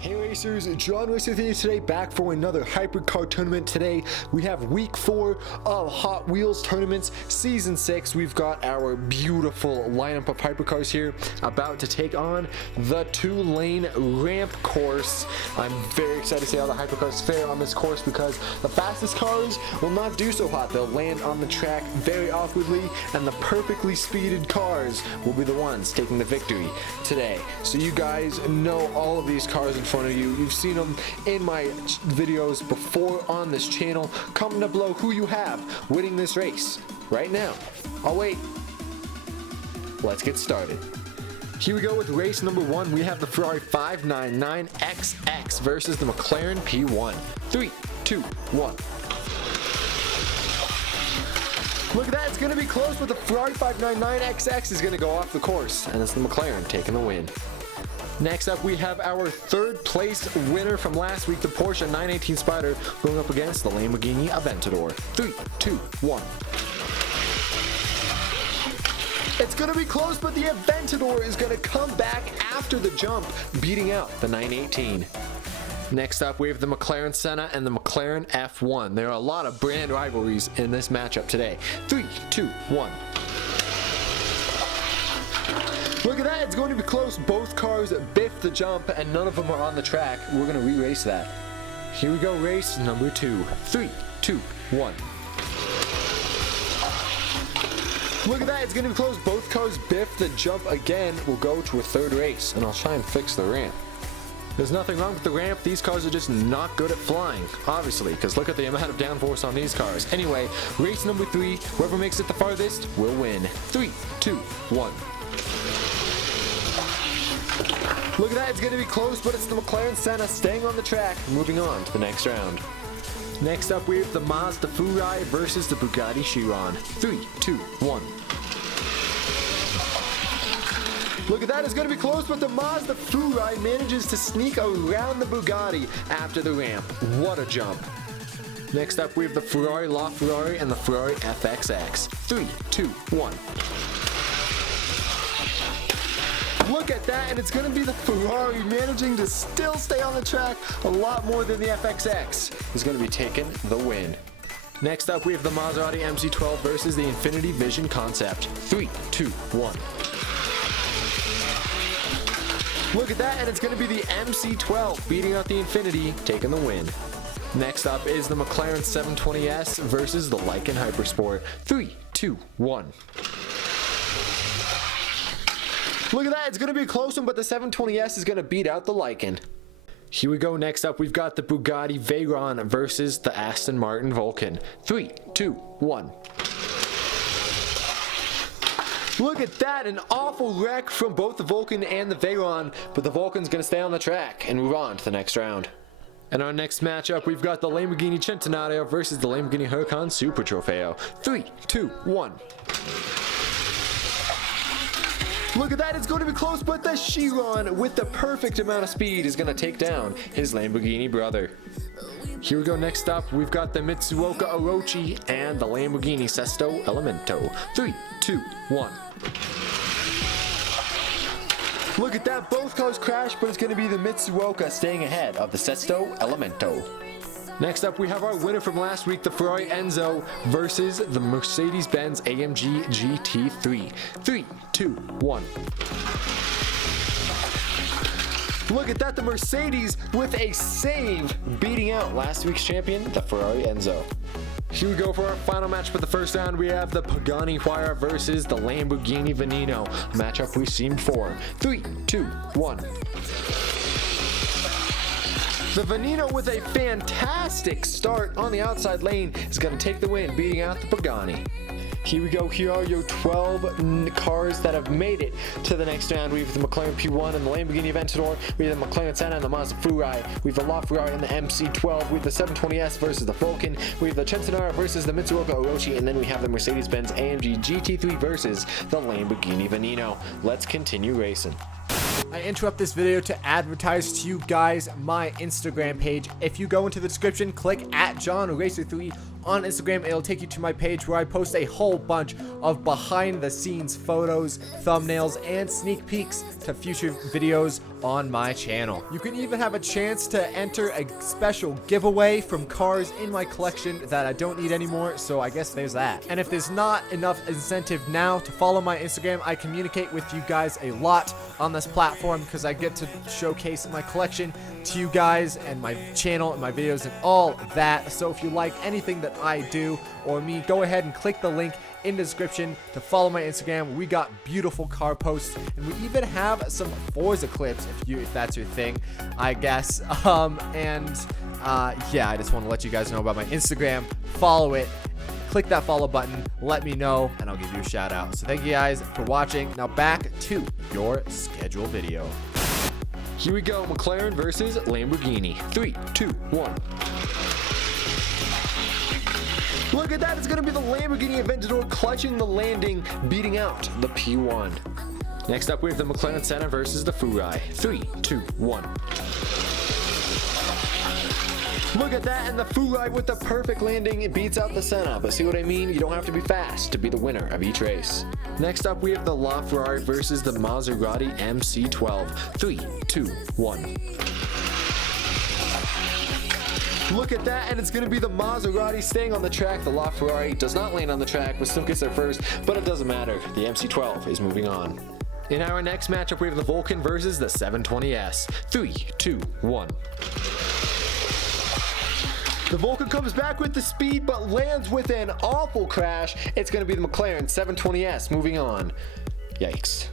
Hey racers, JonRacer3 today, back for another HYPERCAR tournament. Today we have week 4 of Hot Wheels tournaments, season 6. We've got our beautiful lineup of HYPERCARs here, about to take on the 2-lane ramp course. I'm very excited to see how the HYPERCARs fare on this course because the fastest cars will not do so hot. They'll land on the track very awkwardly, and the perfectly speeded cars will be the ones taking the victory today. So you guys know all of these cars in front of you. You've seen them in my videos before on this channel. Comment down below who you have winning this race right now. I'll wait. Let's get started. Here we go with race number 1. We have the Ferrari 599XX versus the McLaren P1. 3, 2, 1. Look at that, it's going to be close, but the Ferrari 599XX is going to go off the course, and it's the McLaren taking the win. Next up, we have our third place winner from last week, the Porsche 918 Spider, going up against the Lamborghini Aventador. 3, 2, 1. It's going to be close, but the Aventador is going to come back after the jump, beating out the 918. Next up, we have the McLaren Senna and the McLaren F1. There are a lot of brand rivalries in this matchup today. 3, 2, 1. Look at that, it's going to be close. Both cars biffed the jump and none of them are on the track. We're going to re-race that. Here we go, race number 2. 3, 2, 1. Look at that, it's going to be close. Both cars biffed the jump again. We'll go to a third race and I'll try and fix the ramp. There's nothing wrong with the ramp. These cars are just not good at flying, obviously, because look at the amount of downforce on these cars. Anyway, race number 3, whoever makes it the farthest will win. 3, 2, 1. Look at that, it's going to be close, but it's the McLaren Senna staying on the track, moving on to the next round. Next up, we have the Mazda Ferrari versus the Bugatti Chiron. 3, 2, 1. Look at that, it's going to be close, but the Mazda Ferrari manages to sneak around the Bugatti after the ramp. What a jump. Next up, we have the Ferrari Laferrari and the Ferrari FXX. 3, 2, 1. Look at that, and it's going to be the Ferrari managing to still stay on the track a lot more than the FXX is going to be taking the win. Next up, we have the Maserati Mc12 versus the Infinity Vision Concept. 3, 2, 1. Look at that, and it's going to be the MC12 beating out the Infinity, taking the win. Next up is the McLaren 720S versus the Lykan Hypersport. 3, 2, 1. Look at that, it's going to be a close one, but the 720S is going to beat out the Lykan. Here we go, next up we've got the Bugatti Veyron versus the Aston Martin Vulcan. 3, 2, 1. Look at that, an awful wreck from both the Vulcan and the Veyron, but the Vulcan's going to stay on the track and move on to the next round. In our next matchup, we've got the Lamborghini Cinta Nadia versus the Lamborghini Huracan Super Trofeo. 3, 2, 1. Look at that, it's going to be close, but the Chiron with the perfect amount of speed is going to take down his Lamborghini brother. Here we go, next up, we've got the Mitsuoka Orochi and the Lamborghini Sesto Elemento. 3, 2, 1. Look at that, both cars crashed, but it's going to be the Mitsuoka staying ahead of the Sesto Elemento. Next up, we have our winner from last week, the Ferrari Enzo versus the Mercedes-Benz Amg Gt3. 3, 2, 1. Look at that, the Mercedes with a save beating out last week's champion, the Ferrari Enzo. Here we go for our final match for the first round. We have the Pagani Huayra versus the Lamborghini Veneno, a matchup we've seen before. 3, 2, 1. The Veneno with a fantastic start on the outside lane is going to take the win, beating out the Pagani. Here we go, here are your 12 cars that have made it to the next round. We have the McLaren P1 and the Lamborghini Aventador. We have the McLaren Senna and the Mazda Ferrari. We have the LaFerrari and the MC12. We have the 720S versus the Vulcan. We have the Centenara versus the Mitsuoka Orochi. And then we have the Mercedes-Benz AMG GT3 versus the Lamborghini Veneno. Let's continue racing. I interrupt this video to advertise to you guys my Instagram page. If you go into the description, click @JonRacer3 on Instagram. It'll take you to my page where I post a whole bunch of behind the scenes photos, thumbnails, and sneak peeks to future videos on my channel. You can even have a chance to enter a special giveaway from cars in my collection that I don't need anymore, so I guess there's that. And if there's not enough incentive now to follow my Instagram, I communicate with you guys a lot on this platform because I get to showcase my collection to you guys and my channel and my videos and all that. So if you like anything that I do or me, go ahead and click the link in the description to follow my Instagram. We got beautiful car posts, and we even have some Forza clips if that's your thing, I guess. Yeah, I just want to let you guys know about my Instagram. Follow it. Click that follow button, let me know, and I'll give you a shout out. So thank you guys for watching. Now back to your scheduled video. Here we go, McLaren versus Lamborghini. 3, 2, 1. Look at that, it's going to be the Lamborghini Aventador clutching the landing, beating out the P1. Next up, we have the McLaren Senna versus the Ferrari. 3, 2, 1. Look at that, and the Ferrari with the perfect landing, it beats out the Senna. But see what I mean? You don't have to be fast to be the winner of each race. Next up, we have the Laferrari versus the Maserati Mc12. 3, 2, 1. Look at that, and it's going to be the Maserati staying on the track. The Laferrari does not land on the track, but still gets there first. But it doesn't matter. The Mc12 is moving on. In our next matchup, we have the Vulcan versus the 720S. 3, 2, 1. The Vulcan comes back with the speed, but lands with an awful crash. It's going to be the McLaren 720S moving on. Yikes.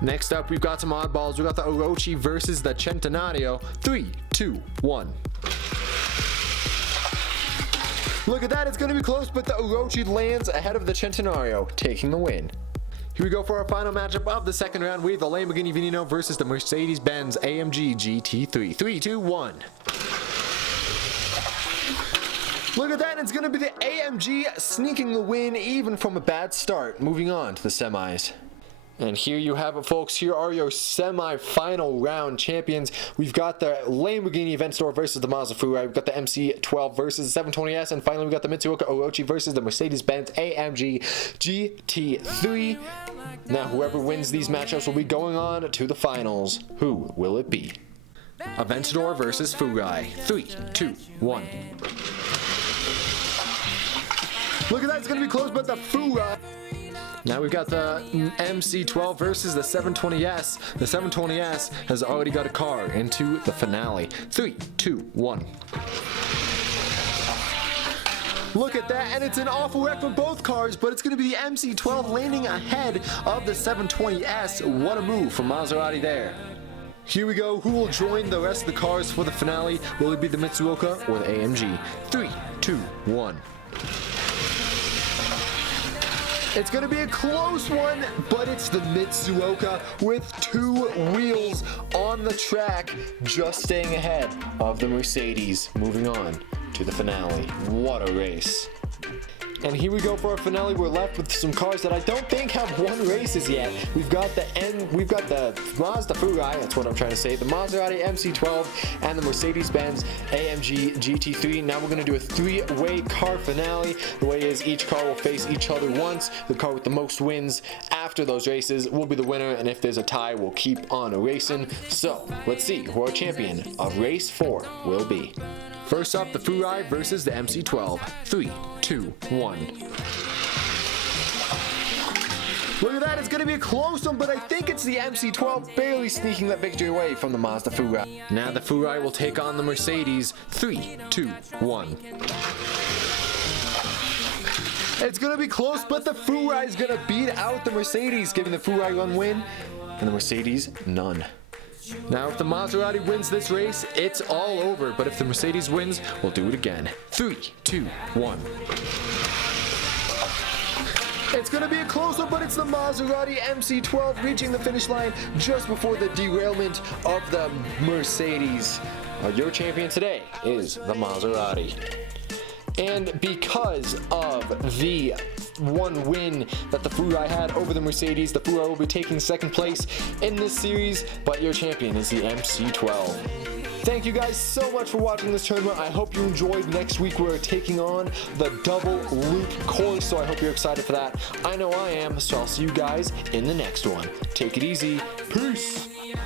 Next up, we've got some oddballs. We've got the Orochi versus the Centenario. 3, 2, 1. Look at that, it's going to be close, but the Orochi lands ahead of the Centenario, taking the win. Here we go for our final matchup of the second round. We have the Lamborghini Veyron versus the Mercedes-Benz Amg Gt3. 3, 2, 1. Look at that, it's going to be the AMG sneaking the win even from a bad start. Moving on to the semis. And here you have it, folks. Here are your semi-final round champions. We've got the Lamborghini Aventador versus the Mazda Ferrari. We've got the Mc12 versus the 720S. And finally, we've got the Mitsubishi Orochi versus the Mercedes-Benz Amg Gt3. Now, whoever wins these matchups will be going on to the finals. Who will it be? Aventador versus Ferrari. 3, 2, 1. Look at that, it's going to be close, but the Ferrari. Now we've got the MC12 versus the 720S. The 720S has already got a car into the finale. 3, 2, 1. Look at that, and it's an awful wreck for both cars, but it's going to be the MC12 landing ahead of the 720S. What a move from Maserati there. Here we go. Who will join the rest of the cars for the finale? Will it be the Mitsubishi or the AMG? 3, 2, 1. It's going to be a close one, but it's the Mitsubishi with 2 wheels on the track, just staying ahead of the Mercedes. Moving on to the finale. What a race. And here we go for our finale. We're left with some cars that I don't think have won races yet. We've got the Mazda Ferrari, that's what I'm trying to say, the Maserati MC12, and the Mercedes-Benz AMG Gt3. Now we're going to do a 3-way car finale. The way is each car will face each other once. The car with the most wins after those races will be the winner, and if there's a tie, we'll keep on racing. So let's see who our champion of race 4 will be. First up, the Ferrari versus the MC12. 3, 2, 1. Look at that, it's going to be a close one, but I think it's the MC12 barely sneaking that victory away from the Mazda Ferrari. Now the Ferrari will take on the Mercedes. 3, 2, 1. It's going to be close, but the Ferrari is going to beat out the Mercedes, giving the Ferrari 1 win, and the Mercedes none. Now, if the Maserati wins this race, it's all over. But if the Mercedes wins, we'll do it again. 3, 2, 1. It's going to be a close one, but it's the Maserati MC12 reaching the finish line just before the derailment of the Mercedes. Your champion today is the Maserati. And because of the 1 win that the Ferrari had over the Mercedes, the Ferrari will be taking 2nd place in this series, but your champion is the MC12. Thank you guys so much for watching this tournament. I hope you enjoyed. Next week we're taking on the double loop course, so I hope you're excited for that. I know I am, so I'll see you guys in the next one. Take it easy. Peace.